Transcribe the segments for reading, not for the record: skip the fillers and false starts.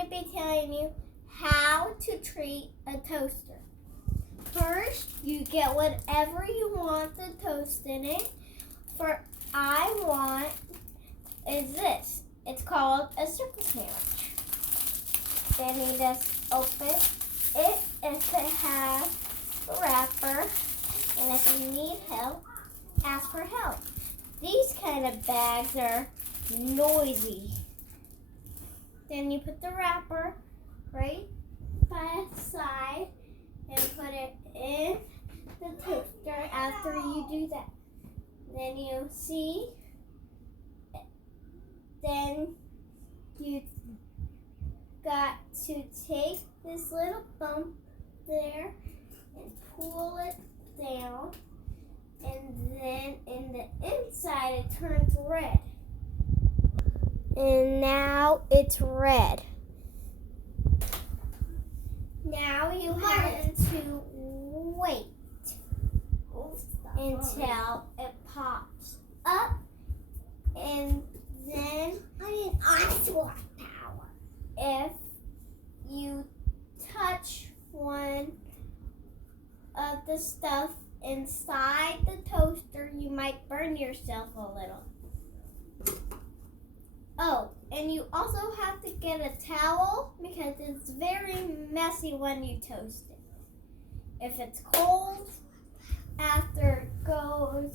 to be telling you how to treat a toaster. First, you get whatever you want to toast in it. For I want is this. It's called a circle sandwich. Then you just open it if it has a wrapper. And if you need help, ask for help. These kind of bags are noisy. Then you put the wrapper right by the side and put it in the toaster after you do that. Then you see, then you got to take this little bump there and pull it down, and then in the inside it turns red. And now it's red. Now you have to wait until it pops up, and then if you touch one of the stuff inside the toaster, you might burn yourself a little. Oh, and you also have to get a towel because it's very messy when you toast it. If it's cold after it goes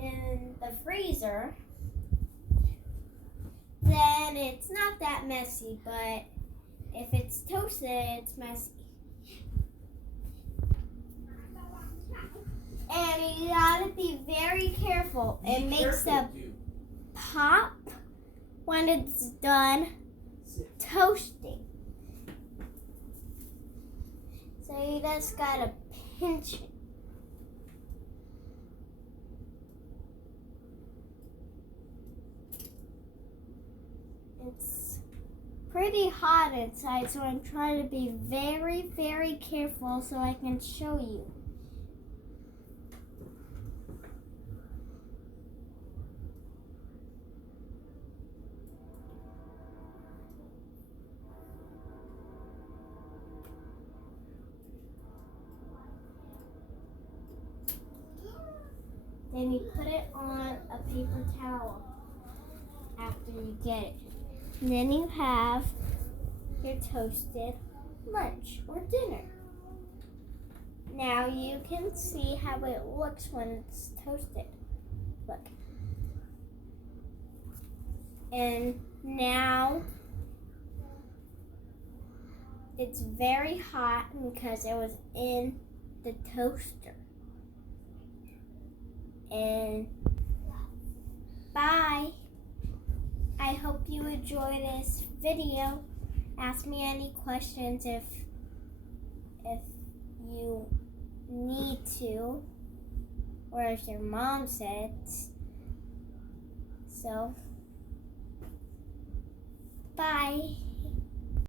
in the freezer, then it's not that messy, but if it's toasted, it's messy. And you gotta be very careful. It makes a pop when it's done toasting. So you just gotta pinch it. It's pretty hot inside, so I'm trying to be very, very careful so I can show you. Then you put it on a paper towel after you get it. And then you have your toasted lunch or dinner. Now you can see how it looks when it's toasted. Look. And now it's very hot because it was in the toaster. And bye. I hope you enjoy this video. Ask me any questions if you need to, or if your mom says. So, bye.